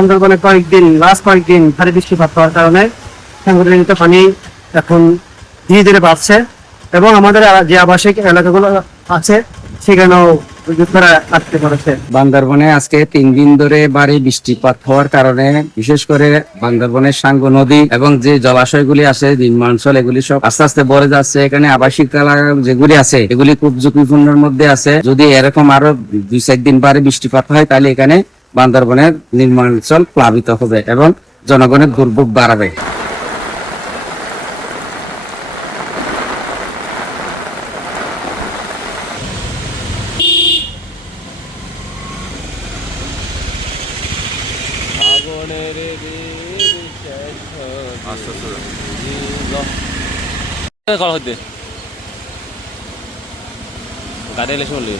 সুন্দরবনে লাস্ট কয়েকদিন ভারী বৃষ্টিপাত হওয়ার কারণে সাগরের পানি এখন ধীরে ধীরে বাড়ছে এবং আমাদের যে আবাসিক এলাকাগুলো আছে সেখানেও বিদ্যুৎরা আটকে পড়েছে। বান্দরবনে আজকে 3 দিন ধরে ভারী বৃষ্টিপাত হওয়ার কারণে বিশেষ করে বান্দরবনের সাঙ্গু নদী এবং যে জলাশয়গুলি আছে নিম্নাঞ্চল এগুলি সব আস্তে আস্তে ভরে যাচ্ছে। এখানে আবাসিক এলাকা যেগুলি আছে এগুলি খুব ঝুঁকিপূর্ণের মধ্যে আছে। যদি এরকম আরো 2-4 দিন ভারী বৃষ্টিপাত হয় তাহলে এখানে বান্দরবনের নিম্নাঞ্চল প্লাবিত হবে এবং জনগণের দুর্ভোগ বাড়াবে। গাড়ি এলে শুনলি